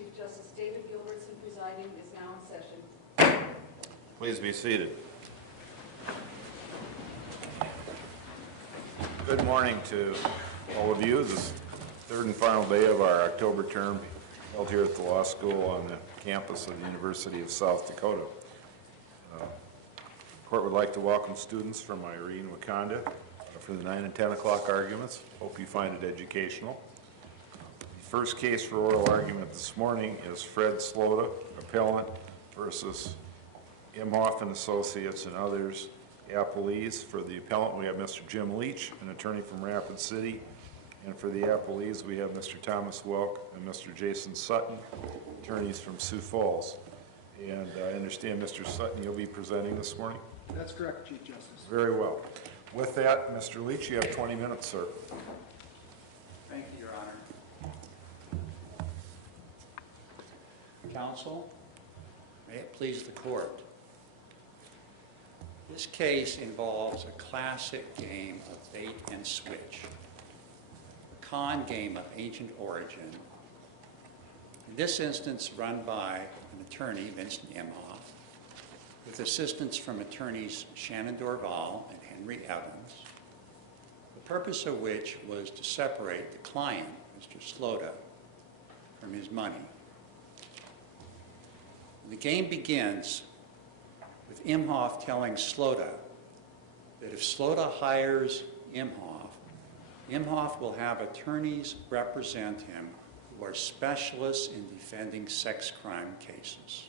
Chief Justice David Gilbertson presiding, is now in session. Please be seated. Good morning to all of you. This is the third and final day of our October term held here at the law school on the campus of the University of South Dakota. The court would like to welcome students from Irene, Wakanda for the 9 and 10 o'clock arguments. Hope you find it educational. The first case for oral argument this morning is Fred Slota, appellant, versus Imhoff and Associates and others, appellees. For the appellant, we have Mr. Jim Leach, an attorney from Rapid City. And for the appellees, we have Mr. Thomas Welk and Mr. Jason Sutton, attorneys from Sioux Falls. And I understand, Mr. Sutton, you'll be presenting this morning? That's correct, Chief Justice. Very well. With that, Mr. Leach, you have 20 minutes, sir. Thank you, Your Honor. Counsel, may it please the court. This case involves a classic game of bait and switch, a con game of ancient origin. In this instance, run by an attorney, Vincent Imhoff, with assistance from attorneys Shannon Dorval and Henry Evans, the purpose of which was to separate the client, Mr. Slota, from his money. The game begins with Imhoff telling Slota that if Slota hires Imhoff, Imhoff will have attorneys represent him who are specialists in defending sex crime cases.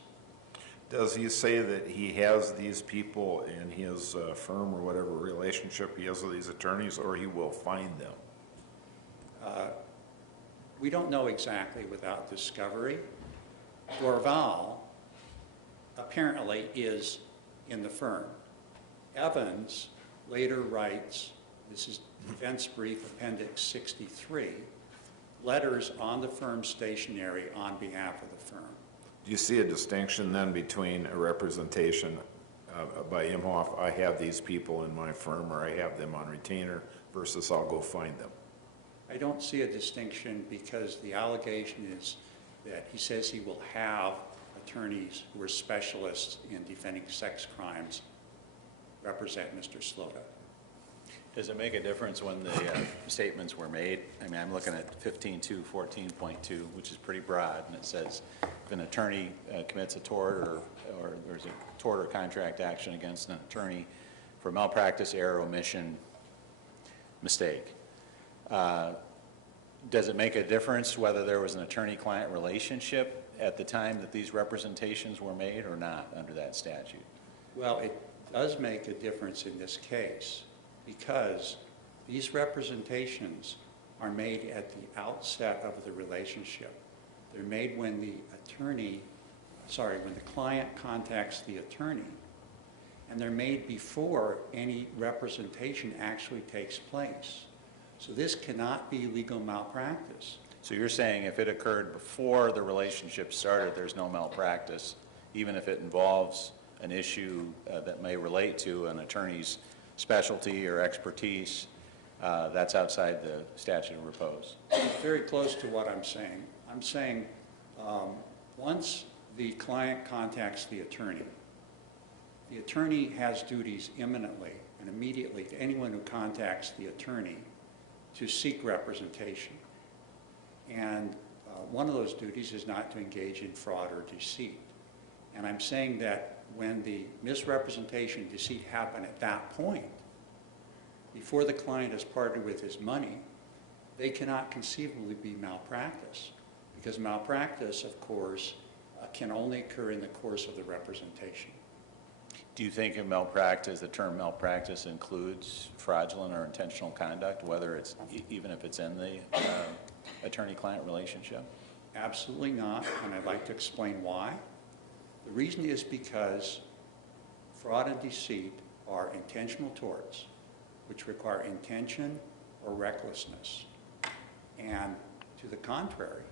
Does he say that he has these people in his firm or whatever relationship he has with these attorneys, or he will find them? We don't know exactly without discovery. Dorval apparently is in the firm. Evans later writes, this is defense brief appendix 63, letters on the firm's stationery on behalf of the firm. Do you see a distinction then between a representation by Imhoff, I have these people in my firm, or I have them on retainer, versus I'll go find them? I don't see a distinction because the allegation is that he says he will have attorneys who are specialists in defending sex crimes represent Mr. Slota. Does it make a difference when the statements were made? I mean, I'm looking at 15.2, 14.2, which is pretty broad, and it says if an attorney commits a tort or there's a tort or contract action against an attorney for malpractice, error, omission, mistake. Does it make a difference whether there was an attorney-client relationship at the time that these representations were made or not under that statute? Well, it does make a difference in this case because these representations are made at the outset of the relationship. They're made when the client contacts the attorney, and they're made before any representation actually takes place. So this cannot be legal malpractice. So you're saying if it occurred before the relationship started, there's no malpractice, even if it involves an issue that may relate to an attorney's specialty or expertise, that's outside the statute of repose? It's very close to what I'm saying. I'm saying once the client contacts the attorney has duties imminently and immediately to anyone who contacts the attorney to seek representation. And one of those duties is not to engage in fraud or deceit. And I'm saying that when the misrepresentation, deceit happen at that point, before the client has parted with his money, they cannot conceivably be malpractice. Because malpractice, of course, can only occur in the course of the representation. Do you think in malpractice, the term malpractice includes fraudulent or intentional conduct, whether it's, even if it's in the attorney-client relationship? Absolutely not, and I'd like to explain why. The reason is because fraud and deceit are intentional torts, which require intention or recklessness. And to the contrary,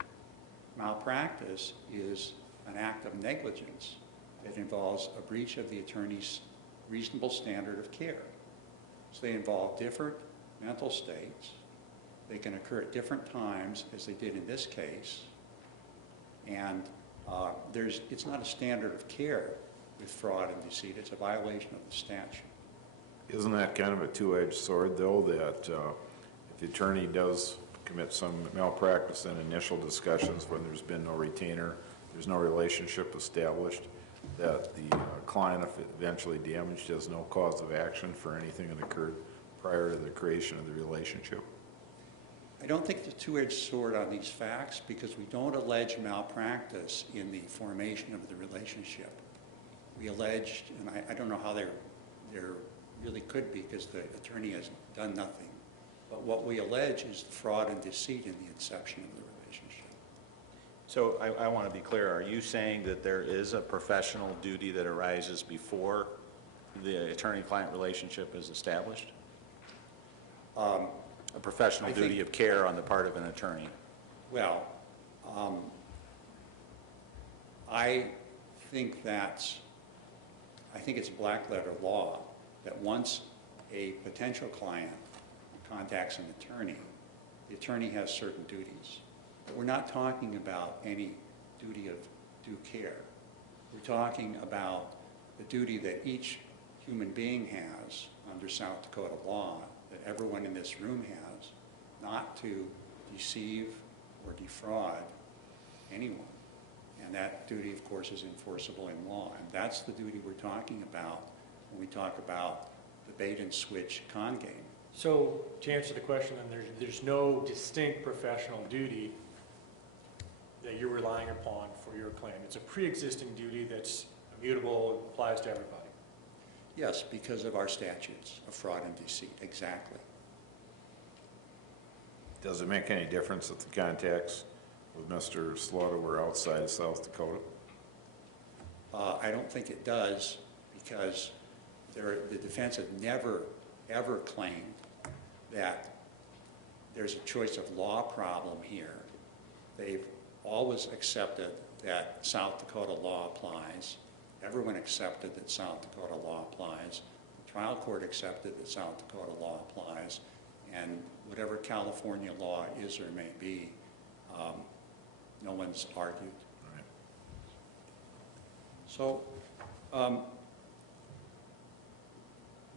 malpractice is an act of negligence that involves a breach of the attorney's reasonable standard of care. So they involve different mental states. They can occur at different times, as they did in this case. And it's not a standard of care with fraud and deceit. It's a violation of the statute. Isn't that kind of a two-edged sword, though, that if the attorney does commit some malpractice in initial discussions when there's been no retainer, there's no relationship established, that the client, if eventually damaged, has no cause of action for anything that occurred prior to the creation of the relationship? I don't think it's a two-edged sword on these facts because we don't allege malpractice in the formation of the relationship. We alleged, and I don't know how there really could be because the attorney has done nothing, but what we allege is fraud and deceit in the inception of the relationship. So I want to be clear, are you saying that there is a professional duty that arises before the attorney-client relationship is established? A professional duty of care on the part of an attorney? Well, I think it's black letter law that once a potential client contacts an attorney, the attorney has certain duties. But we're not talking about any duty of due care. We're talking about the duty that each human being has under South Dakota law, that everyone in this room has, not to deceive or defraud anyone. And that duty, of course, is enforceable in law. And that's the duty we're talking about when we talk about the bait and switch con game. So to answer the question, then there's no distinct professional duty that you're relying upon for your claim. It's a pre-existing duty that's immutable, applies to everybody. Yes, because of our statutes of fraud and deceit, exactly. Does it make any difference that the contacts with Mr. Slota were outside of South Dakota? I don't think it does because the defense has never, ever claimed that there's a choice of law problem here. They've always accepted that South Dakota law applies. Everyone accepted that South Dakota law applies. The trial court accepted that South Dakota law applies. And whatever California law is or may be, no one's argued. Right. So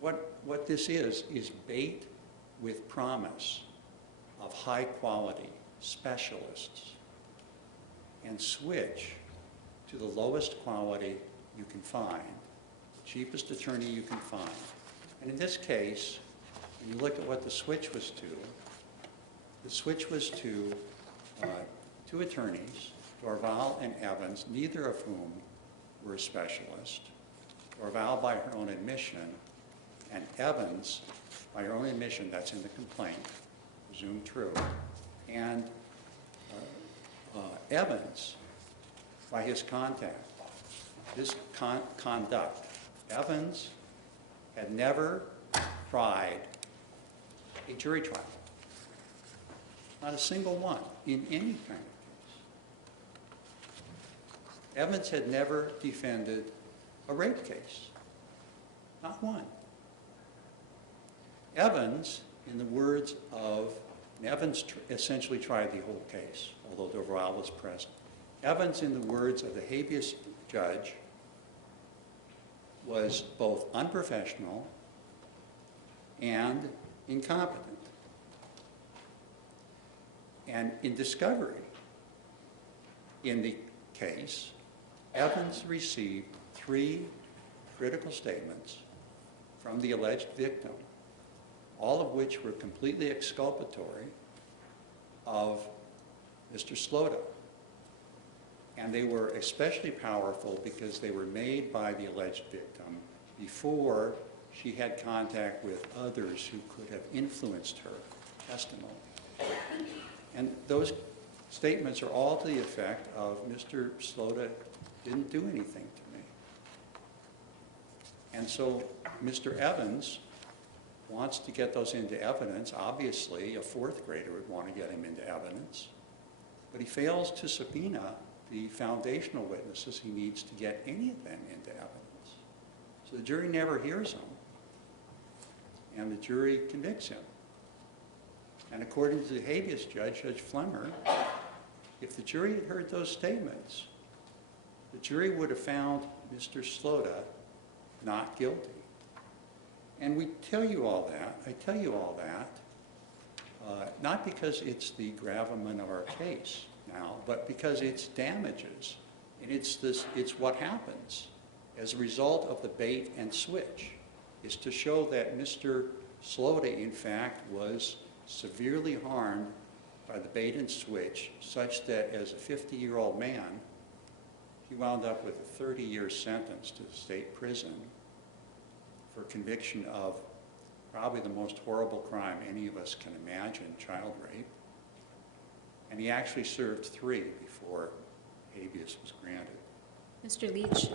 what this is bait with promise of high quality specialists and switch to the lowest quality you can find, the cheapest attorney you can find. And in this case, when you look at what the switch was to, the switch was to two attorneys, Dorval and Evans, neither of whom were a specialist. Dorval by her own admission, and Evans by her own admission, that's in the complaint, presumed true, and Evans by his contact, his conduct. Evans had never tried a jury trial. Not a single one in any kind of case. Evans had never defended a rape case. Not one. Evans, in the words of, Evans essentially tried the whole case, although Dorval was present. Evans, in the words of the habeas judge, was both unprofessional and incompetent. And in discovery, in the case, Evans received 3 critical statements from the alleged victim, all of which were completely exculpatory of Mr. Slota. And they were especially powerful because they were made by the alleged victim before she had contact with others who could have influenced her testimony. And those statements are all to the effect of Mr. Slota didn't do anything to me. And so Mr. Evans wants to get those into evidence. Obviously, a 4th grader would want to get him into evidence. But he fails to subpoena the foundational witnesses he needs to get any of them into evidence. So the jury never hears him, and the jury convicts him. And according to the habeas judge, Judge Flemmer, if the jury had heard those statements, the jury would have found Mr. Slota not guilty. And we tell you all that, I tell you all that, not because it's the gravamen of our case now, but because it's damages. And it's what happens as a result of the bait and switch, is to show that Mr. Slota, in fact, was severely harmed by the bait and switch, such that as a 50-year-old man, he wound up with a 30-year sentence to the state prison for conviction of probably the most horrible crime any of us can imagine, child rape. And he actually served 3 before habeas was granted. Mr. Leach,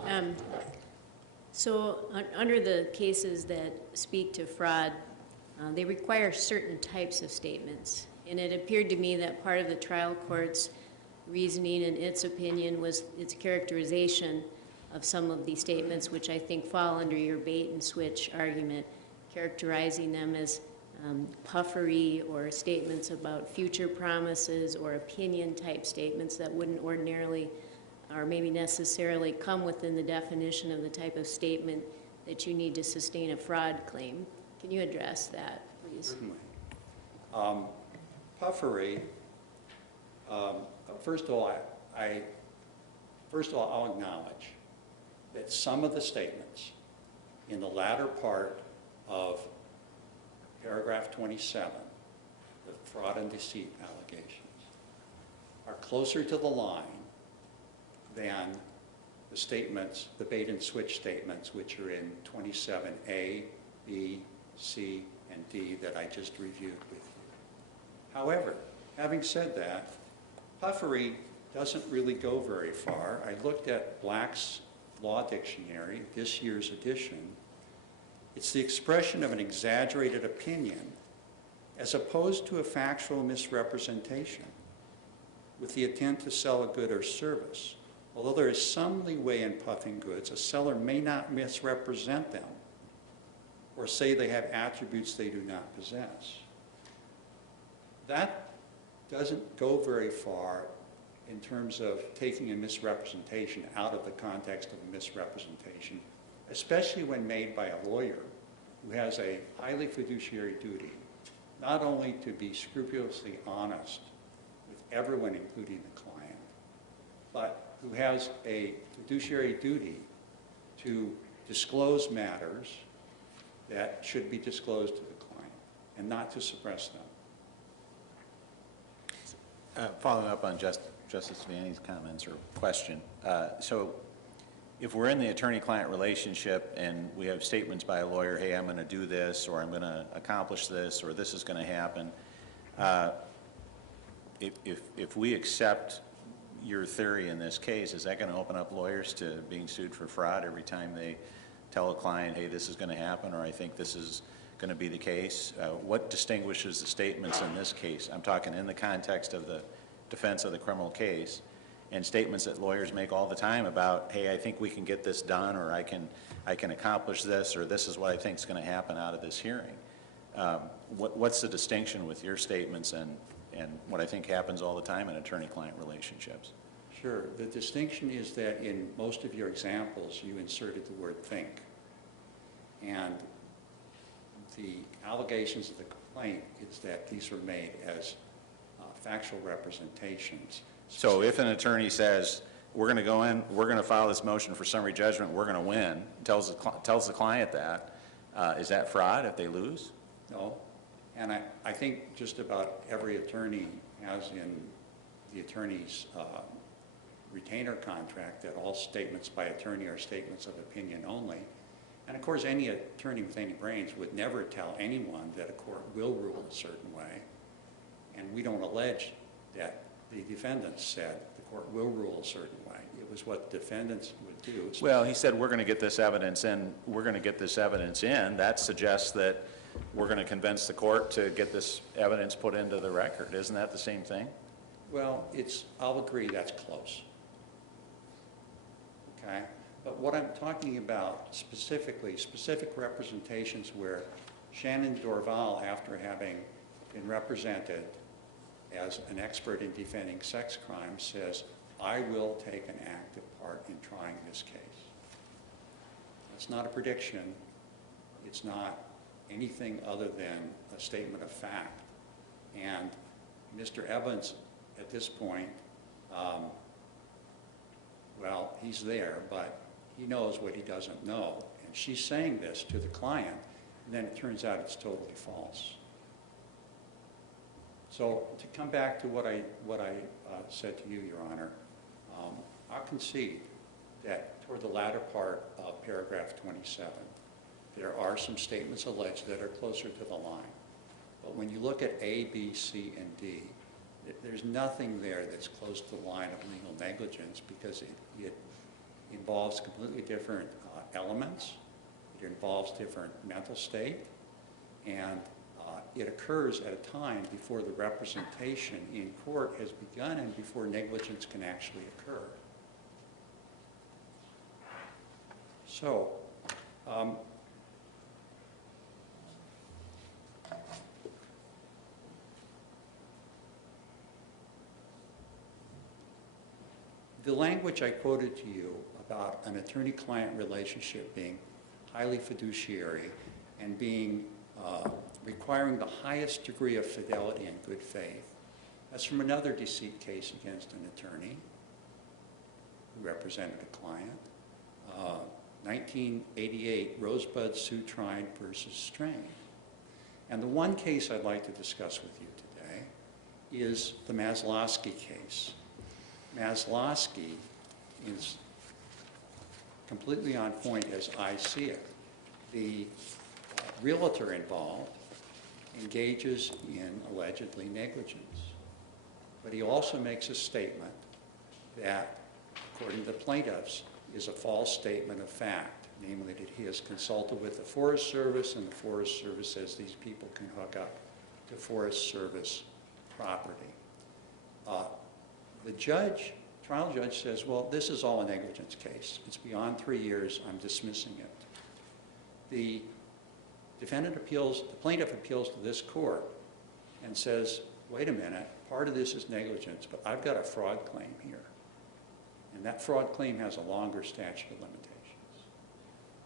under the cases that speak to fraud, they require certain types of statements. And it appeared to me that part of the trial court's reasoning and its opinion was its characterization of some of these statements, which I think fall under your bait and switch argument, characterizing them as puffery or statements about future promises or opinion type statements that wouldn't ordinarily or maybe necessarily come within the definition of the type of statement that you need to sustain a fraud claim. Can you address that, please? Certainly. Puffery, first of all, I'll acknowledge that some of the statements in the latter part of paragraph 27, the fraud and deceit allegations, are closer to the line than the statements, the bait and switch statements, which are in 27A, B, C, and D that I just reviewed with you. However, having said that, puffery doesn't really go very far. I looked at Black's Law Dictionary, this year's edition. It's the expression of an exaggerated opinion as opposed to a factual misrepresentation with the intent to sell a good or service. Although there is some leeway in puffing goods, a seller may not misrepresent them or say they have attributes they do not possess. That doesn't go very far in terms of taking a misrepresentation out of the context of a misrepresentation, especially when made by a lawyer who has a highly fiduciary duty, not only to be scrupulously honest with everyone, including the client, but who has a fiduciary duty to disclose matters that should be disclosed to the client and not to suppress them. Following up on Justice Vanny's comments or question, so if we're in the attorney-client relationship and we have statements by a lawyer, hey, I'm going to do this, or I'm going to accomplish this, or this is going to happen, if we accept your theory in this case, is that going to open up lawyers to being sued for fraud every time they tell a client, hey, this is going to happen, or I think this is going to be the case? What distinguishes the statements in this case? I'm talking in the context of the defense of the criminal case, and statements that lawyers make all the time about, hey, I think we can get this done, or I can accomplish this, or this is what I think is going to happen out of this hearing. What's the distinction with your statements and what I think happens all the time in attorney-client relationships? Sure. The distinction is that in most of your examples, you inserted the word think. And the allegations of the complaint is that these were made as factual representations. So if an attorney says, we're going to go in, we're going to file this motion for summary judgment, we're going to win, tells the client that, is that fraud if they lose? No. And I think just about every attorney has in the attorney's retainer contract that all statements by attorney are statements of opinion only. And of course, any attorney with any brains would never tell anyone that a court will rule a certain way. And we don't allege that the defendants said the court will rule a certain way. It was what defendants would do. Well, he said, we're going to get this evidence in. We're going to get this evidence in. That suggests that we're going to convince the court to get this evidence put into the record. Isn't that the same thing? Well, I'll agree that's close. Okay? But what I'm talking about specifically, specific representations where Shannon Dorval, after having been represented as an expert in defending sex crimes, says, I will take an active part in trying this case. It's not a prediction. It's not anything other than a statement of fact. And Mr. Evans, at this point, well, he's there, but he knows what he doesn't know. And she's saying this to the client, and then it turns out it's totally false. So to come back to what I said to you, Your Honor, I'll concede that toward the latter part of paragraph 27, there are some statements alleged that are closer to the line. But when you look at A, B, C, and D, there's nothing there that's close to the line of legal negligence because it involves completely different elements. It involves different mental state, and it occurs at a time before the representation in court has begun and before negligence can actually occur. So, the language I quoted to you about an attorney-client relationship being highly fiduciary and being requiring the highest degree of fidelity and good faith, that's from another deceit case against an attorney who represented a client. 1988, Rosebud Sue Trine versus Strain. And the one case I'd like to discuss with you today is the Mazeroski case. Mazeroski is completely on point as I see it. The realtor involved engages in allegedly negligence, but he also makes a statement that, according to the plaintiffs, is a false statement of fact, namely that he has consulted with the Forest Service and the Forest Service says these people can hook up to Forest Service property. The trial judge says, well, this is all a negligence case. It's beyond 3 years. I'm dismissing it. The plaintiff appeals to this court and says, wait a minute, part of this is negligence, but I've got a fraud claim here. And that fraud claim has a longer statute of limitations.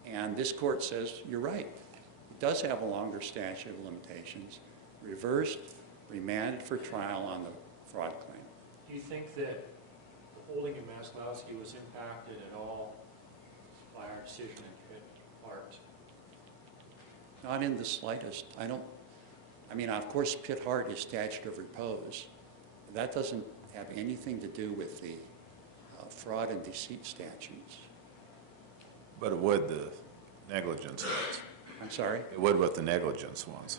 And this court says, you're right. It does have a longer statute of limitations, reversed, remanded for trial on the fraud claim. Do you think that the holding in Mazeroski was impacted at all by our decision in Pitt Hart? Not in the slightest. I mean, of course, Pitt Hart is statute of repose. That doesn't have anything to do with the fraud and deceit statutes. But it would the negligence ones. I'm sorry? It would with the negligence ones.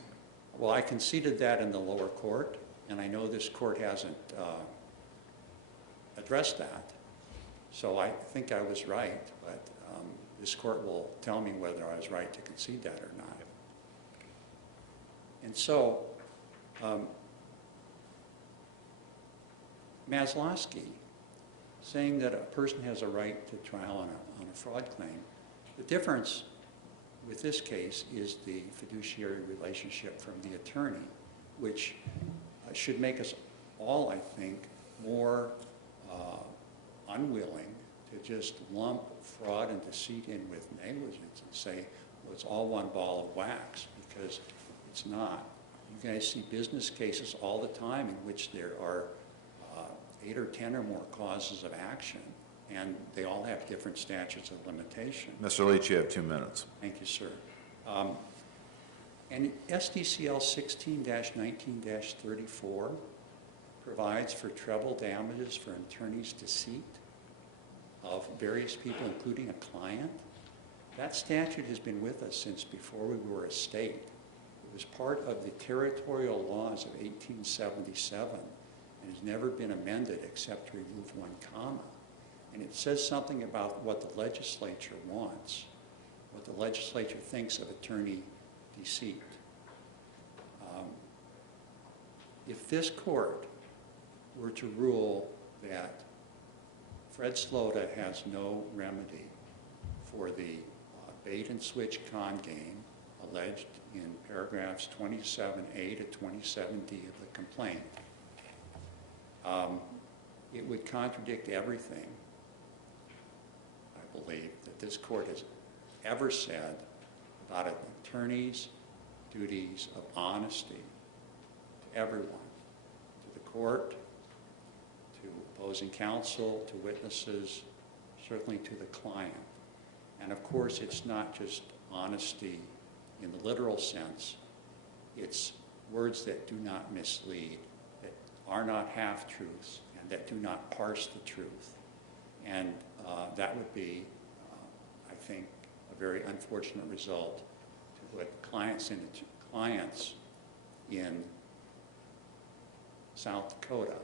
Well, I conceded that in the lower court, and I know this court hasn't addressed that. So I think I was right, but this court will tell me whether I was right to concede that or not. And so, Mazeroski, saying that a person has a right to trial on a fraud claim, the difference with this case is the fiduciary relationship from the attorney, which should make us all, I think, more unwilling to just lump fraud and deceit in with negligence and say, well, it's all one ball of wax, because it's not. You guys see business cases all the time in which there are 8 or 10 or more causes of action, and they all have different statutes of limitation. Mr. Leach, you have 2 minutes. Thank you, sir. And SDCL 16-19-34 provides for treble damages for an attorney's deceit of various people, including a client. That statute has been with us since before we were a state. It was part of the territorial laws of 1877 and has never been amended except to remove 1 comma. And it says something about what the legislature wants, what the legislature thinks of attorney deceit. If this court were to rule that Fred Slota has no remedy for the bait and switch con game alleged in paragraphs 27A to 27D of the complaint, It would contradict everything, I believe, that this court has ever said about an attorney's duties of honesty to everyone, to the court, to opposing counsel, to witnesses, certainly to the client. And of course, it's not just honesty in the literal sense. It's words that do not mislead, that are not half-truths, and that do not parse the truth. And that would be, I think, a very unfortunate result to put clients in South Dakota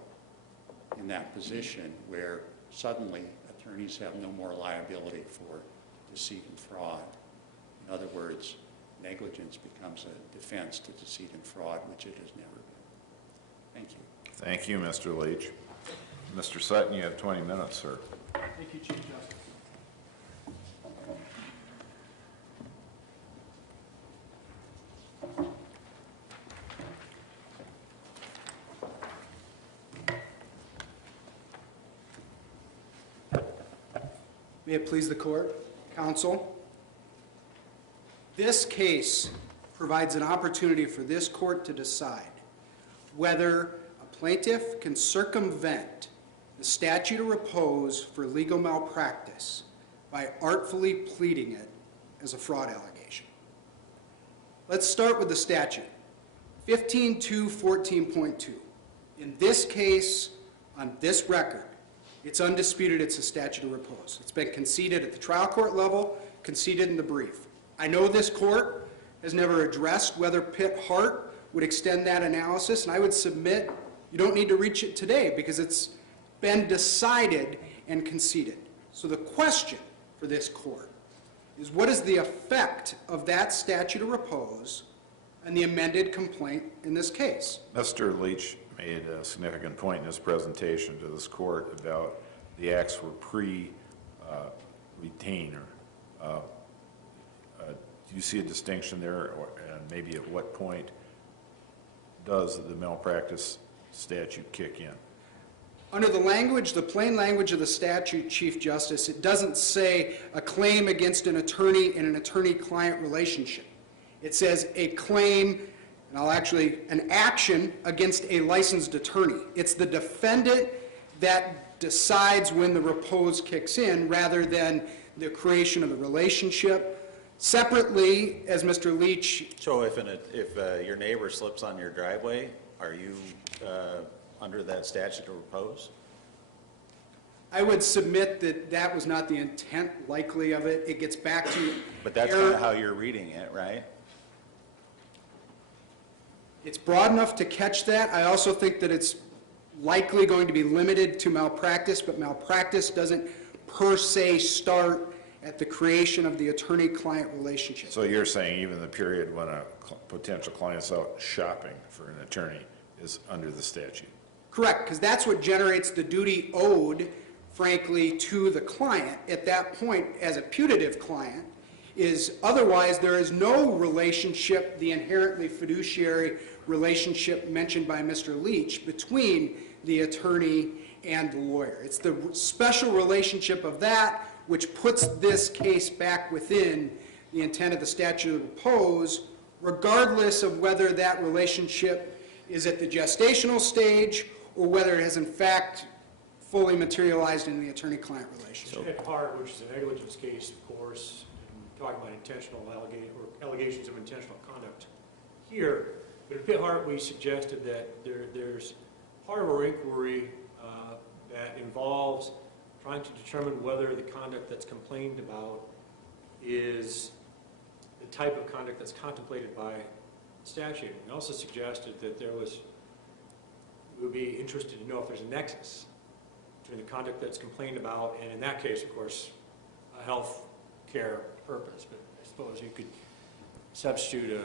in that position where suddenly attorneys have no more liability for deceit and fraud. In other words, negligence becomes a defense to deceit and fraud, which it has never been. Thank you. Thank you, Mr. Leach. Mr. Sutton, you have 20 minutes, sir. Thank you, Chief Justice. May it please the court, counsel. This case provides an opportunity for this court to decide whether a plaintiff can circumvent the statute of repose for legal malpractice by artfully pleading it as a fraud allegation. Let's start with the statute, 15.2.14.2. In this case, on this record, it's undisputed it's a statute of repose. It's been conceded at the trial court level, conceded in the brief. I know this court has never addressed whether Pitt-Hart would extend that analysis, and I would submit you don't need to reach it today because it's been decided and conceded. So the question for this court is, what is the effect of that statute of repose and the amended complaint in this case? Mr. Leach made a significant point in his presentation to this court about the acts were pre-retainer. Do you see a distinction there, and maybe at what point does the malpractice statute kick in? Under the language, the plain language of the statute, Chief Justice, it doesn't say a claim against an attorney in an attorney-client relationship. It says a claim, an action against a licensed attorney. It's the defendant that decides when the repose kicks in rather than the creation of the relationship. Separately, as Mr. Leach... So if your neighbor slips on your driveway, are you under that statute of repose? I would submit that that was not the intent, likely, of it. It gets back to... But that's kind of how you're reading it, right? It's broad enough to catch that. I also think that it's likely going to be limited to malpractice, but malpractice doesn't per se start at the creation of the attorney-client relationship. So you're saying even the period when a potential client's out shopping for an attorney is under the statute? Correct, because that's what generates the duty owed, frankly, to the client at that point as a putative client. Is otherwise there is no relationship, the inherently fiduciary relationship mentioned by Mr. Leach, between the attorney and the lawyer. It's the special relationship of that which puts this case back within the intent of the statute of repose, regardless of whether that relationship is at the gestational stage or whether it has in fact fully materialized in the attorney-client relationship. Pitt-Hart, which is a negligence case, of course, and talking about intentional allegations of intentional conduct here. But at Pitt-Hart, we suggested that there's part of our inquiry that involves trying to determine whether the conduct that's complained about is the type of conduct that's contemplated by statute. We also suggested that we would be interested to know if there's a nexus between the conduct that's complained about, and in that case, of course, a health care purpose. But I suppose you could substitute a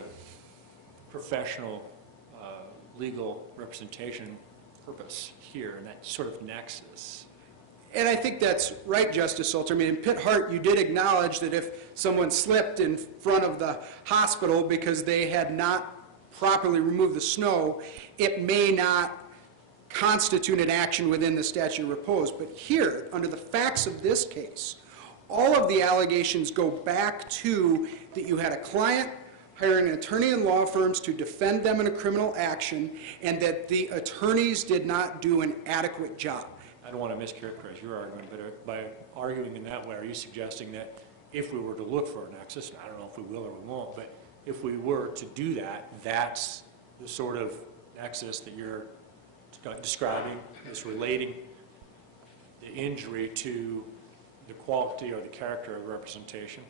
professional legal representation purpose here, and that sort of nexus. And I think that's right, Justice Salter. I mean, in Pitt-Hart, you did acknowledge that if someone slipped in front of the hospital because they had not properly removed the snow, it may not constitute an action within the statute of repose. But here, under the facts of this case, all of the allegations go back to that you had a client hiring an attorney and law firms to defend them in a criminal action, and that the attorneys did not do an adequate job. I don't want to mischaracterize your argument, but by arguing in that way, are you suggesting that if we were to look for a nexus, and I don't know if we will or we won't, but if we were to do that, that's the sort of nexus that you're describing as relating the injury to the quality or the character of representation?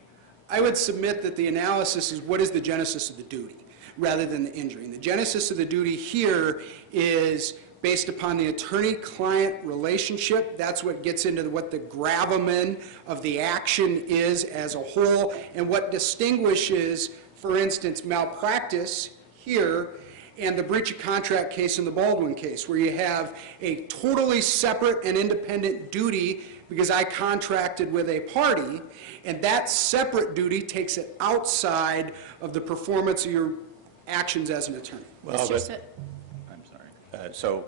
I would submit that the analysis is what is the genesis of the duty rather than the injury. And the genesis of the duty here is based upon the attorney-client relationship. That's what gets into what the gravamen of the action is as a whole, and what distinguishes, for instance, malpractice here and the breach of contract case in the Baldwin case, where you have a totally separate and independent duty because I contracted with a party, and that separate duty takes it outside of the performance of your actions as an attorney. Well, I'm sorry.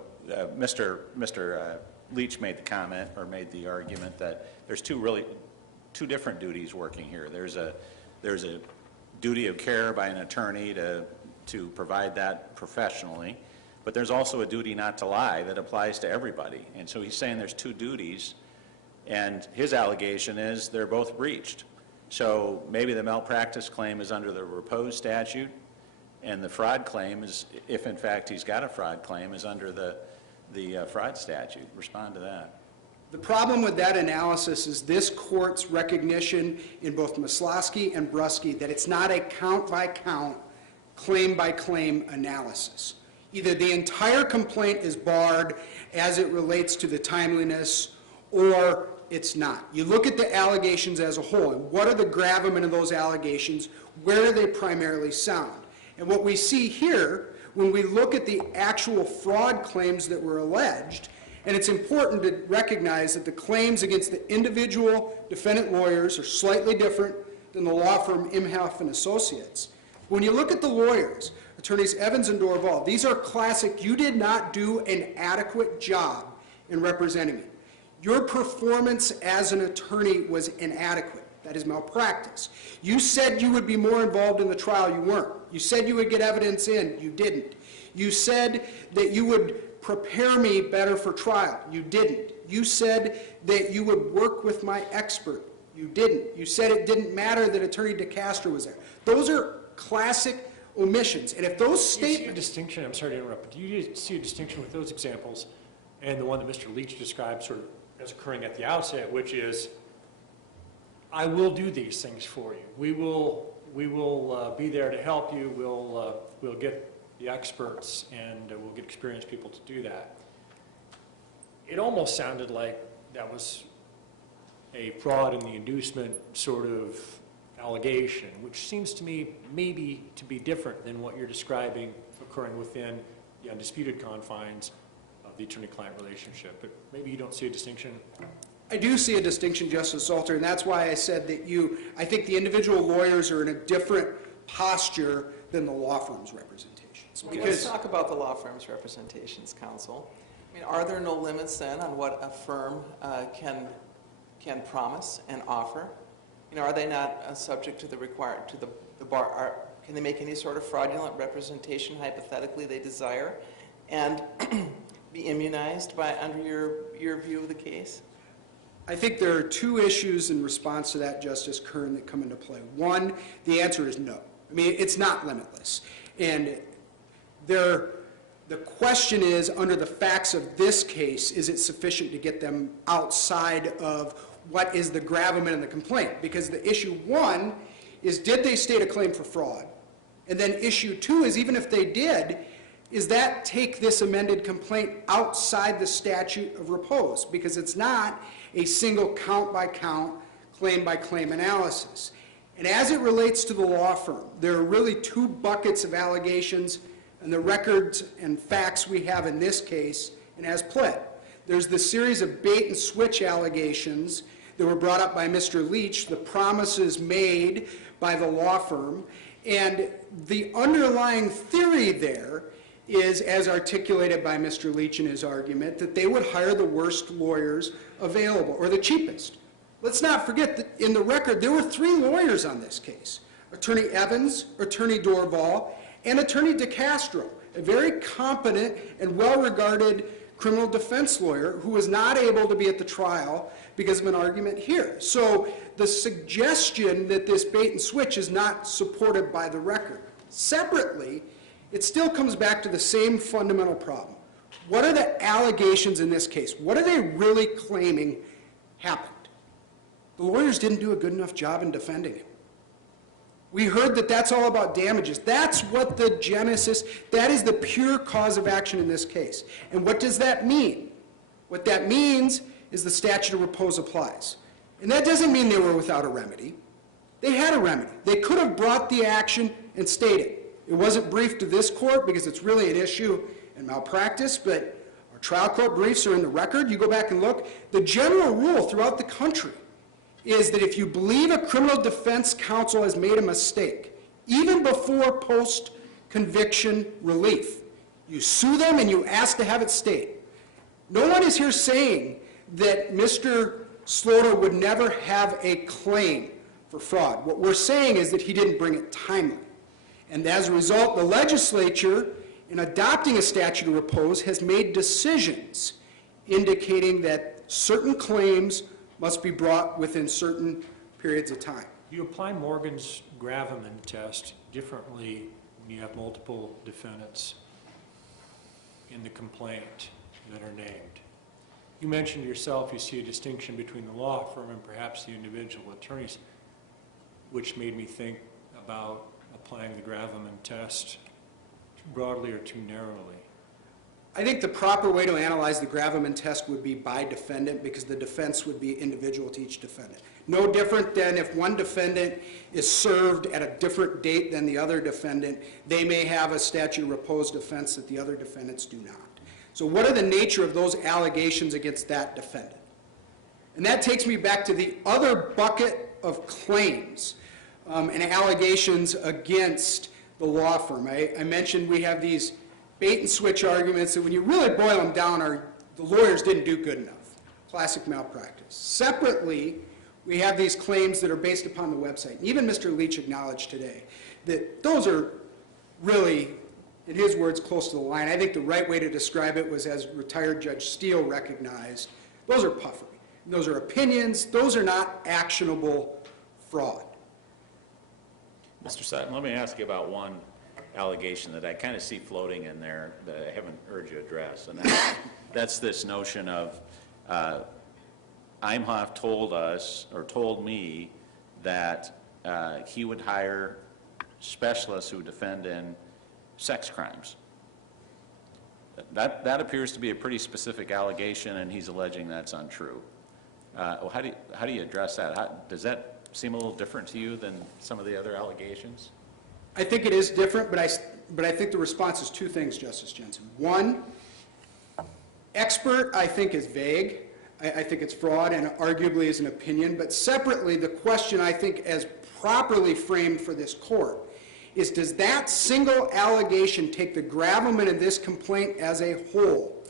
Mr. Leach made the comment, or made the argument, that there's two different duties working here. There's a duty of care by an attorney to provide that professionally, but there's also a duty not to lie that applies to everybody. And so he's saying there's two duties, and his allegation is they're both breached. So maybe the malpractice claim is under the repose statute, and the fraud claim is, if in fact he's got a fraud claim, is under the fraud statute. Respond to that. The problem with that analysis is this court's recognition in both Mazeroski and Brusky that it's not a count-by-count, claim-by-claim analysis. Either the entire complaint is barred as it relates to the timeliness, or it's not. You look at the allegations as a whole, and what are the gravamen of those allegations? Where are they primarily sound? And what we see here, when we look at the actual fraud claims that were alleged, and it's important to recognize that the claims against the individual defendant lawyers are slightly different than the law firm Imhoff and Associates. When you look at the lawyers, attorneys Evans and Dorval, these are classic, you did not do an adequate job in representing me. Your performance as an attorney was inadequate. That is malpractice. You said you would be more involved in the trial. You weren't. You said you would get evidence in. You didn't. You said that you would prepare me better for trial. You didn't. You said that you would work with my expert. You didn't. You said it didn't matter that Attorney DeCastro was there. Those are classic omissions. And if those statements... Do you see a distinction? I'm sorry to interrupt, but do you see a distinction with those examples and the one that Mr. Leach described sort of as occurring at the outset, which is, I will do these things for you. We will be there to help you. We'll get the experts, and we'll get experienced people to do that. It almost sounded like that was a fraud in the inducement sort of allegation, which seems to me maybe to be different than what you're describing occurring within the undisputed confines of the attorney-client relationship. But maybe you don't see a distinction. I do see a distinction, Justice Salter, and that's why I said that I think the individual lawyers are in a different posture than the law firm's representations. Well, let's talk about the law firm's representations, counsel. I mean, are there no limits then on what a firm can promise and offer? You know, are they not subject to the bar? Can they make any sort of fraudulent representation hypothetically they desire, and be immunized under your view of the case? I think there are two issues in response to that, Justice Kern, that come into play. One, the answer is no. I mean, it's not limitless. And the question is, under the facts of this case, is it sufficient to get them outside of what is the gravamen in the complaint? Because the issue one is, did they state a claim for fraud? And then issue two is, even if they did, is that take this amended complaint outside the statute of repose? Because it's not a single count-by-count, claim-by-claim analysis. And as it relates to the law firm, there are really two buckets of allegations and the records and facts we have in this case, and as pled. There's the series of bait-and-switch allegations that were brought up by Mr. Leach, the promises made by the law firm, and the underlying theory there is, as articulated by Mr. Leach in his argument, that they would hire the worst lawyers available, or the cheapest. Let's not forget that in the record, there were 3 lawyers on this case: Attorney Evans, Attorney Dorval, and Attorney DeCastro, a very competent and well-regarded criminal defense lawyer who was not able to be at the trial because of an argument here. So the suggestion that this bait and switch is not supported by the record. Separately, it still comes back to the same fundamental problem. What are the allegations in this case? What are they really claiming happened? The lawyers didn't do a good enough job in defending it. We heard that that's all about damages. That's what the genesis, that is the pure cause of action in this case. And what does that mean? What that means is the statute of repose applies. And that doesn't mean they were without a remedy. They had a remedy. They could have brought the action and stayed it. It wasn't briefed to this court because it's really an issue in malpractice, but our trial court briefs are in the record. You go back and look. The general rule throughout the country is that if you believe a criminal defense counsel has made a mistake, even before post-conviction relief, you sue them and you ask to have it stayed. No one is here saying that Mr. Slota would never have a claim for fraud. What we're saying is that he didn't bring it timely. And as a result, the legislature, in adopting a statute of repose, has made decisions indicating that certain claims must be brought within certain periods of time. You apply Morgan's gravamen test differently when you have multiple defendants in the complaint that are named. You mentioned yourself you see a distinction between the law firm and perhaps the individual attorneys, which made me think about applying the gravamen test too broadly or too narrowly. I think the proper way to analyze the gravamen test would be by defendant, because the defense would be individual to each defendant. No different than if one defendant is served at a different date than the other defendant, they may have a statute of repose defense that the other defendants do not. So what are the nature of those allegations against that defendant? And that takes me back to the other bucket of claims and allegations against the law firm. I mentioned we have these bait and switch arguments that when you really boil them down are the lawyers didn't do good enough. Classic malpractice. Separately, we have these claims that are based upon the website. And even Mr. Leach acknowledged today that those are really, in his words, close to the line. I think the right way to describe it was, as retired Judge Steele recognized, those are puffery. Those are opinions. Those are not actionable fraud. Mr. Sutton, let me ask you about one allegation that I kind of see floating in there that I haven't heard you address, and that's this notion of Imhoff told us, or told me, that he would hire specialists who defend in sex crimes. That appears to be a pretty specific allegation, and he's alleging that's untrue. Well, how do you address that? Does that seem a little different to you than some of the other allegations? I think it is different, but I think the response is two things, Justice Jensen. One, expert, I think, is vague. I think it's fraud and arguably is an opinion. But separately, the question, I think, as properly framed for this court is, does that single allegation take the gravamen of this complaint as a whole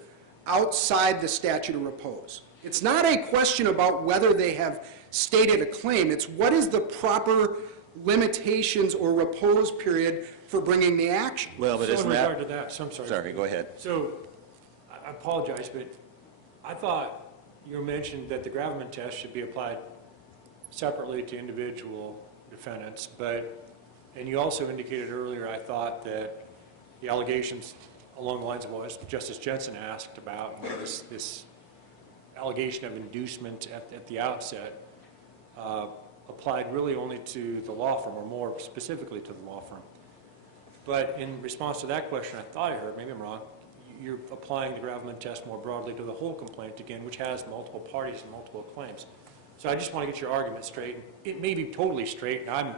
outside the statute of repose? It's not a question about whether they have stated a claim. It's what is the proper limitations or repose period for bringing the action. Well, but so in regard to that, so I'm sorry. Sorry, go ahead. So I apologize, but I thought you mentioned that the gravamen test should be applied separately to individual defendants, and you also indicated earlier, I thought, that the allegations along the lines of what Justice Jensen asked about, this allegation of inducement at the outset, applied really only to the law firm, or more specifically to the law firm. But in response to that question, I thought I heard, maybe I'm wrong, you're applying the gravamen test more broadly to the whole complaint again, which has multiple parties and multiple claims. So I just want to get your argument straight. It may be totally straight, and I'm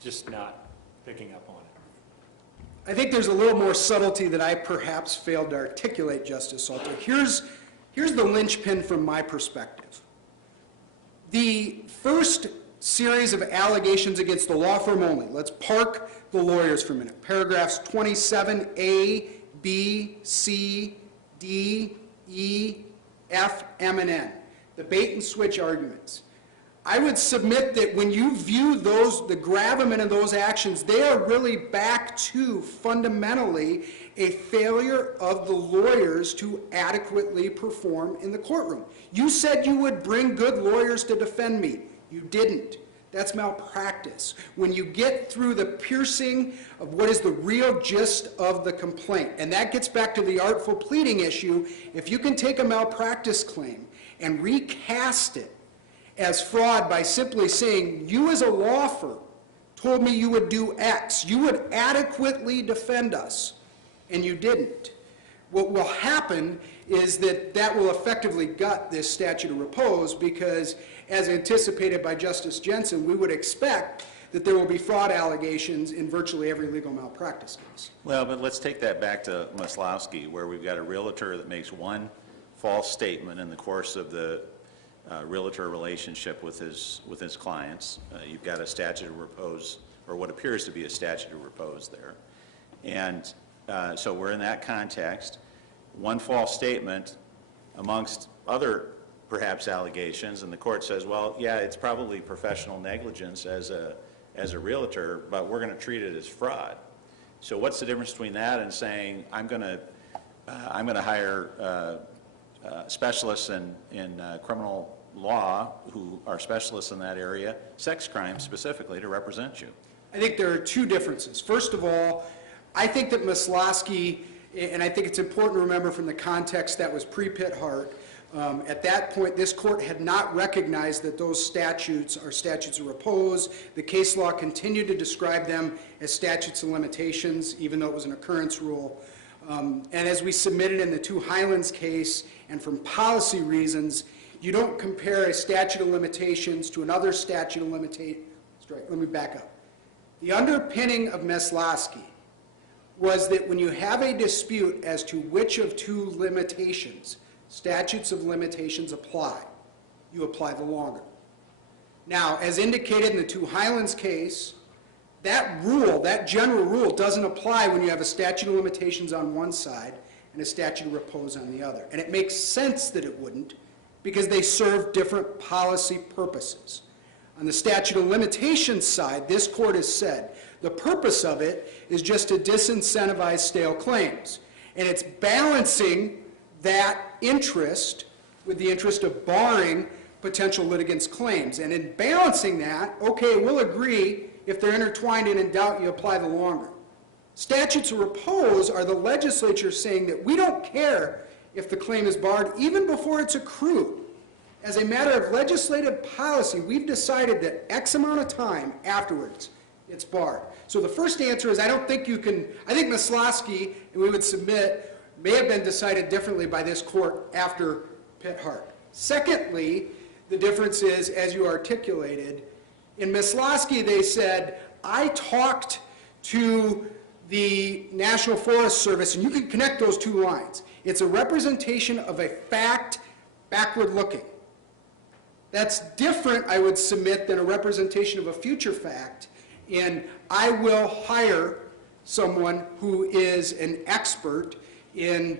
just not picking up on it. I think there's a little more subtlety that I perhaps failed to articulate, Justice Slota. Here's the linchpin from my perspective. The first series of allegations against the law firm only, let's park the lawyers for a minute. Paragraphs 27A, B, C, D, E, F, M, and N, the bait and switch arguments. I would submit that when you view those, the gravamen of those actions, they are really back to fundamentally a failure of the lawyers to adequately perform in the courtroom. You said you would bring good lawyers to defend me. You didn't. That's malpractice. When you get through the piercing of what is the real gist of the complaint, and that gets back to the artful pleading issue, if you can take a malpractice claim and recast it as fraud by simply saying, you as a law firm told me you would do X, you would adequately defend us, and you didn't. What will happen is that that will effectively gut this statute of repose because, as anticipated by Justice Jensen, we would expect that there will be fraud allegations in virtually every legal malpractice case. Well, but let's take that back to Mazeroski, where we've got a realtor that makes one false statement in the course of the realtor relationship with his clients. You've got a statute of repose, or what appears to be a statute of repose there. And so we're in that context. One false statement amongst other perhaps allegations, and the court says, well, yeah, it's probably professional negligence as a realtor, but we're going to treat it as fraud. So what's the difference between that and saying I'm going to hire specialists in criminal law who are specialists in that area, sex crimes specifically, to represent you? I think there are two differences. First of all, I think that Mazeroski, and I think it's important to remember from the context that was pre-Pitt Hart, at that point, this court had not recognized that those statutes are statutes of repose. The case law continued to describe them as statutes of limitations, even though it was an occurrence rule. And as we submitted in the two Highlands case, and from policy reasons, you don't compare a statute of limitations to another statute of limitations. Let me back up. The underpinning of Mazeroski was that when you have a dispute as to which of two limitations statutes of limitations apply, you apply the longer. Now, as indicated in the two Highlands case, that rule, that general rule, doesn't apply when you have a statute of limitations on one side and a statute of repose on the other. And it makes sense that it wouldn't, because they serve different policy purposes. On the statute of limitations side, this court has said the purpose of it is just to disincentivize stale claims. And it's balancing that interest with the interest of barring potential litigants' claims. And in balancing that, okay, we'll agree if they're intertwined and in doubt, you apply the longer. Statutes of repose are the legislature saying that we don't care if the claim is barred even before it's accrued. As a matter of legislative policy, we've decided that X amount of time afterwards, it's barred. So the first answer is I don't think you can, I think Mazeroski, and we would submit, may have been decided differently by this court after Pitt Hart. Secondly, the difference is, as you articulated, in Mazeroski they said, I talked to the National Forest Service, and you can connect those two lines. It's a representation of a fact backward looking. That's different, I would submit, than a representation of a future fact in I will hire someone who is an expert in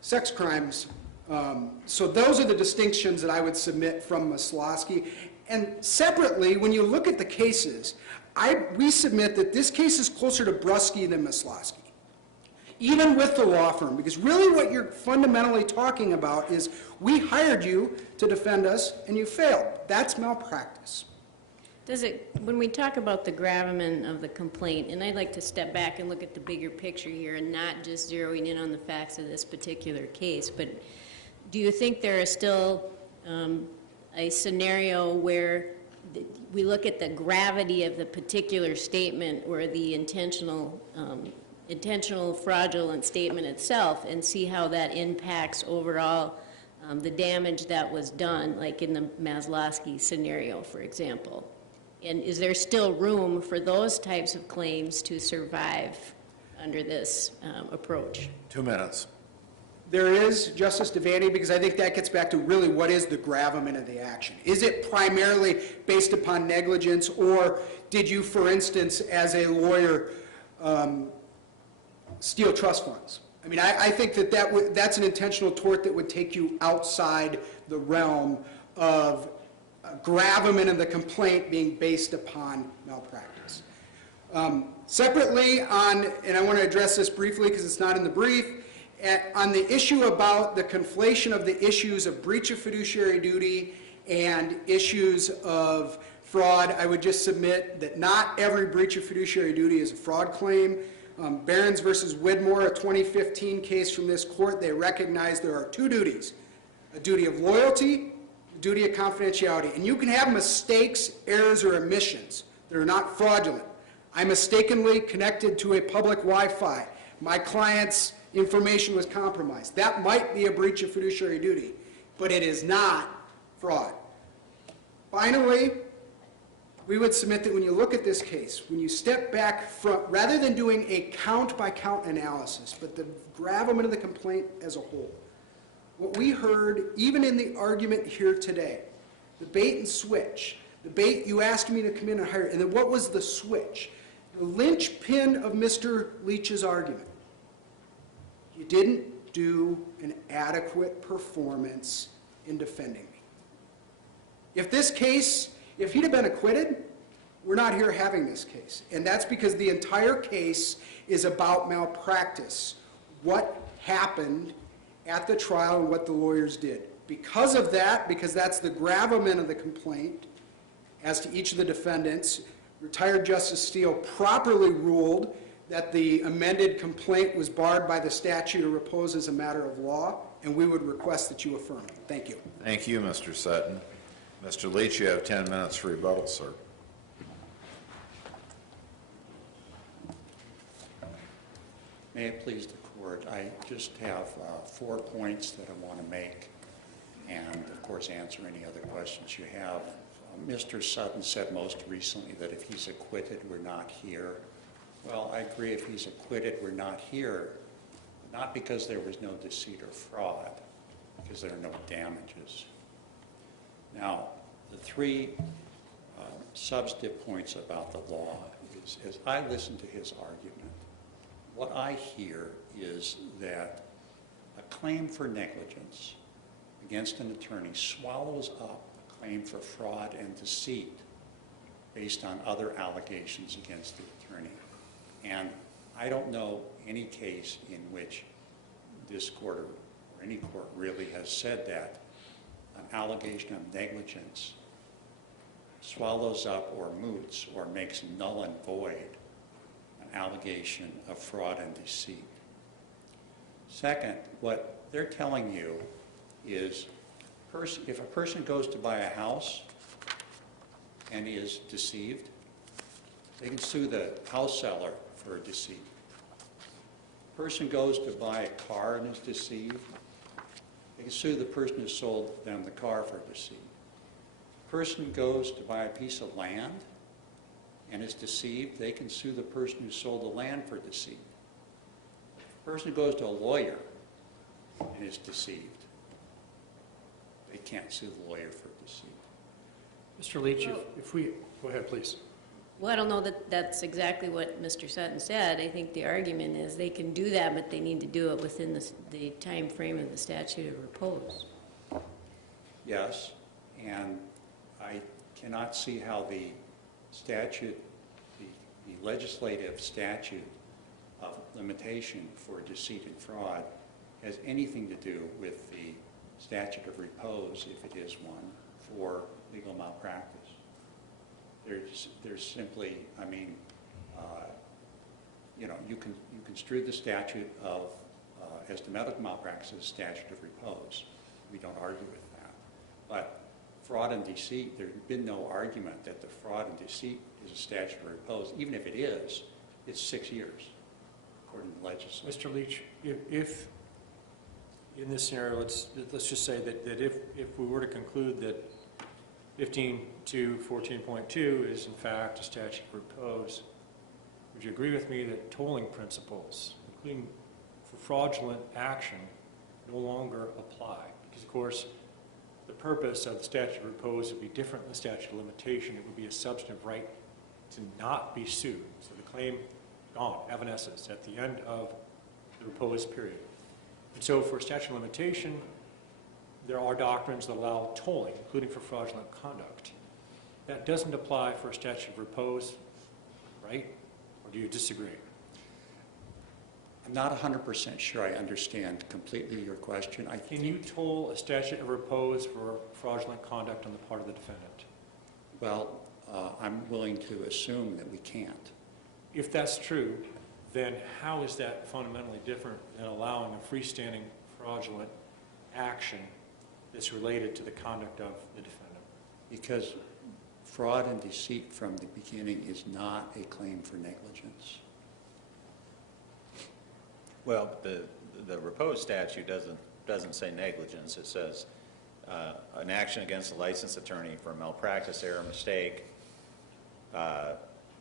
sex crimes. So those are the distinctions that I would submit from Mazeroski. And separately, when you look at the cases, we submit that this case is closer to Brusky than Mazeroski, even with the law firm, because really what you're fundamentally talking about is we hired you to defend us and you failed. That's malpractice. Does it, when we talk about the gravamen of the complaint, and I'd like to step back and look at the bigger picture here and not just zeroing in on the facts of this particular case, but do you think there is still a scenario where we look at the gravity of the particular statement or the intentional fraudulent statement itself and see how that impacts overall the damage that was done, like in the Mazeroski scenario, for example? And is there still room for those types of claims to survive under this approach? 2 minutes. There is, Justice Devaney, because I think that gets back to really what is the gravamen of the action. Is it primarily based upon negligence, or did you, for instance, as a lawyer, steal trust funds? I mean, I think that's an intentional tort that would take you outside the realm of gravamen of the complaint being based upon malpractice. Separately, and I want to address this briefly because it's not in the brief, on the issue about the conflation of the issues of breach of fiduciary duty and issues of fraud, I would just submit that not every breach of fiduciary duty is a fraud claim. Barons versus Widmore, a 2015 case from this court, they recognize there are two duties, a duty of loyalty, a duty of confidentiality. And you can have mistakes, errors, or omissions that are not fraudulent. I mistakenly connected to a public Wi-Fi. My client's information was compromised. That might be a breach of fiduciary duty, but it is not fraud. Finally, we would submit that when you look at this case, when you step back from, rather than doing a count-by-count analysis, but the gravamen of the complaint as a whole, what we heard, even in the argument here today, the bait and switch, the bait, you asked me to come in and hire, and then what was the switch? The linchpin of Mr. Leach's argument. You didn't do an adequate performance in defending me. If this case, if he'd have been acquitted, we're not here having this case. And that's because the entire case is about malpractice. What happened at the trial and what the lawyers did. Because of that, because that's the gravamen of the complaint, as to each of the defendants, retired Justice Steele properly ruled that the amended complaint was barred by the statute of repose as a matter of law, and we would request that you affirm it. Thank you. Thank you, Mr. Sutton. Mr. Leach, you have 10 minutes for rebuttal, sir. May it please the court, I just have 4 points that I want to make and, of course, answer any other questions you have. Mr. Sutton said most recently that if he's acquitted, we're not here. Well, I agree if he's acquitted, we're not here, not because there was no deceit or fraud, because there are no damages. Now, the 3 substantive points about the law is, as I listen to his argument, what I hear is that a claim for negligence against an attorney swallows up a claim for fraud and deceit based on other allegations against the attorney. And I don't know any case in which this court or any court really has said that an allegation of negligence swallows up or moots or makes null and void an allegation of fraud and deceit. Second, what they're telling you is if a person goes to buy a house and is deceived, they can sue the house seller for deceit. A person goes to buy a car and is deceived, they can sue the person who sold them the car for deceit. A person goes to buy a piece of land and is deceived, they can sue the person who sold the land for deceit. A person goes to a lawyer and is deceived, they can't sue the lawyer for deceit. Mr. Leach, if we, go ahead, please. Well, I don't know that that's exactly what Mr. Sutton said. I think the argument is they can do that, but they need to do it within the time frame of the statute of repose. Yes, and I cannot see how the statute, the legislative statute of limitation for deceit and fraud has anything to do with the statute of repose, if it is one, for legal malpractice. There's simply, I mean, you know, you can construe the statute of, as to medical malpractice, as statute of repose. We don't argue with that. But fraud and deceit, there's been no argument that the fraud and deceit is a statute of repose. Even if it is, it's 6 years, according to the legislature. Mr. Leach, if in this scenario, let's just say that if we were to conclude that 15.2.14.2 is in fact a statute of repose, would you agree with me that tolling principles, including for fraudulent action, no longer apply? Because, of course, the purpose of the statute of repose would be different than the statute of limitation. It would be a substantive right to not be sued. So the claim, gone, evanescence, at the end of the the repose period. And so for statute of limitation, there are doctrines that allow tolling, including for fraudulent conduct. That doesn't apply for a statute of repose, right? Or do you disagree? I'm not 100% sure I understand completely your question. Can you toll a statute of repose for fraudulent conduct on the part of the defendant? Well, I'm willing to assume that we can't. If that's true, then how is that fundamentally different than allowing a freestanding fraudulent action that's related to the conduct of the defendant? Because fraud and deceit from the beginning is not a claim for negligence. Well, the repose statute doesn't say negligence. It says an action against a licensed attorney for malpractice, error, mistake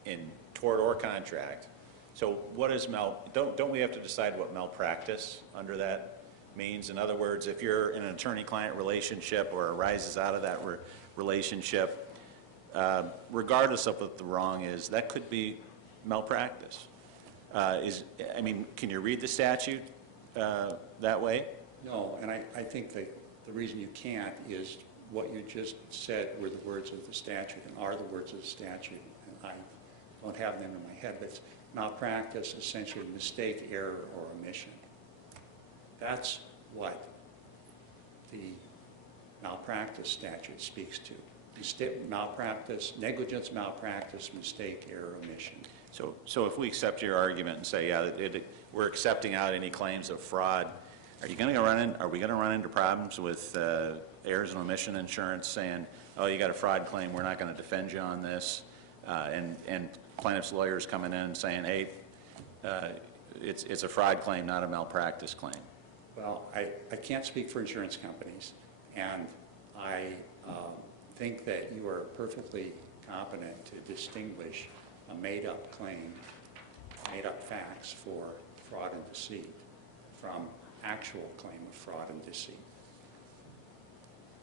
in tort or contract. So what is don't we have to decide what malpractice under that means? In other words, if you're in an attorney-client relationship or arises out of that relationship, regardless of what the wrong is, that could be malpractice. Can you read the statute that way? No, and I think that the reason you can't is what you just said were the words of the statute and are the words of the statute. And I don't have them in my head, but it's malpractice, essentially mistake, error, or omission. That's what the malpractice statute speaks to. Malpractice, negligence, malpractice, mistake, error, omission. So if we accept your argument and say, yeah, we're accepting out any claims of fraud, are we going to run into problems with errors and omission insurance saying, oh, you got a fraud claim, we're not going to defend you on this, and plaintiff's lawyers coming in and saying, hey, it's a fraud claim, not a malpractice claim? Well, I can't speak for insurance companies, and I think that you are perfectly competent to distinguish a made-up claim, made-up facts for fraud and deceit from actual claim of fraud and deceit.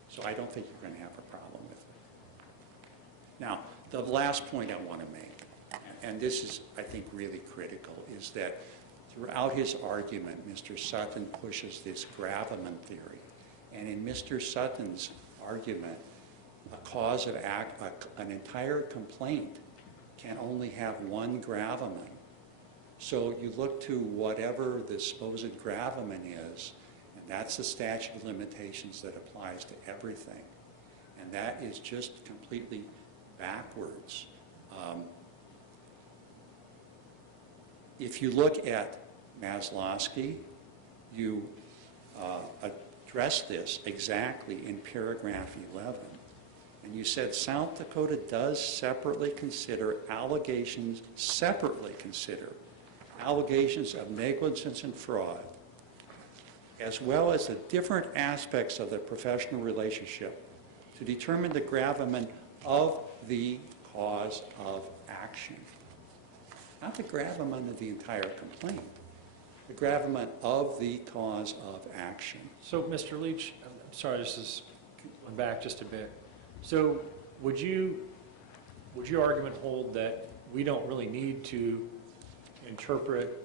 So I don't think you're going to have a problem with it. Now, the last point I want to make, and this is, I think, really critical, is that throughout his argument, Mr. Sutton pushes this gravamen theory. And in Mr. Sutton's argument, an entire complaint can only have one gravamen. So you look to whatever the supposed gravamen is, and that's the statute of limitations that applies to everything. And that is just completely backwards. If you look at Mazeroski, you address this exactly in paragraph 11. And you said South Dakota does separately consider allegations of negligence and fraud, as well as the different aspects of the professional relationship to determine the gravamen of the cause of action. Not the gravamen of the entire complaint, the gravamen of the cause of action. So, Mr. Leach, I'm sorry, this is going back just a bit. So would your argument hold that we don't really need to interpret,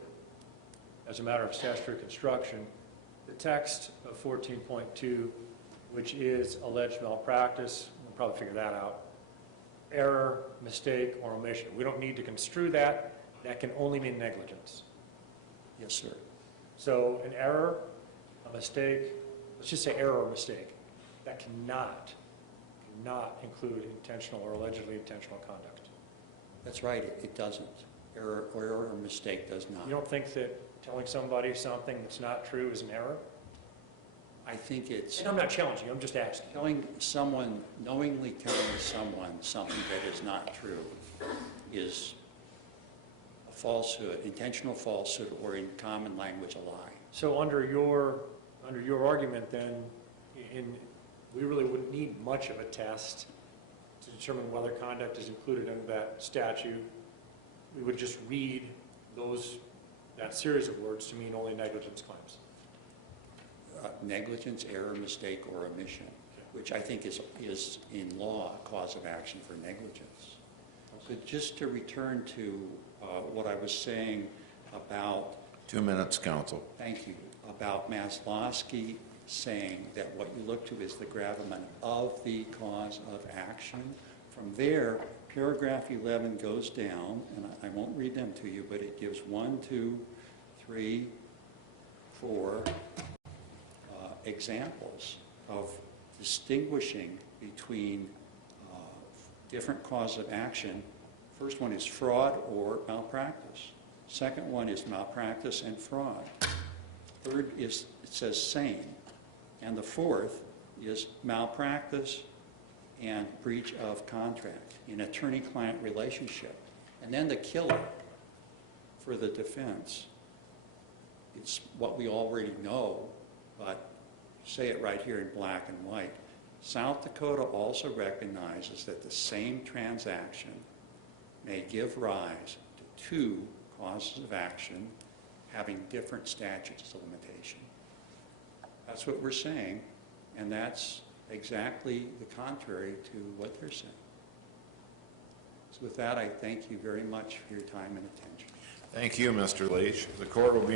as a matter of statutory construction, the text of 14.2, which is alleged malpractice? We'll probably figure that out. Error, mistake, or omission. We don't need to construe that. That can only mean negligence. Yes, sir. So an error, a mistake, let's just say error or mistake, that cannot include intentional or allegedly intentional conduct. That's right, it doesn't. Error or mistake does not. You don't think that telling somebody something that's not true is an error? I think it's... And I'm not challenging you, I'm just asking. Knowingly telling someone something that is not true is a falsehood, intentional falsehood, or in common language, a lie. So under your argument then, we really wouldn't need much of a test to determine whether conduct is included under that statute. We would just read that series of words to mean only negligence claims. Negligence, error, mistake, or omission, which I think is in law a cause of action for negligence. So just to return to what I was saying about 2 minutes, counsel. Thank you. About Mazeroski saying that what you look to is the gravamen of the cause of action. From there, paragraph 11 goes down, and I won't read them to you, but it gives 1, 2, 3, 4 examples of distinguishing between different causes of action. First one is fraud or malpractice. Second one is malpractice and fraud. Third is, it says same. And the fourth is malpractice and breach of contract in attorney-client relationship. And then the killer for the defense, it's what we already know, but say it right here in black and white. South Dakota also recognizes that the same transaction may give rise to 2 causes of action having different statutes of limitation. That's what we're saying, and that's exactly the contrary to what they're saying. So with that, I thank you very much for your time and attention. Thank you, Mr. Leach. The court will be in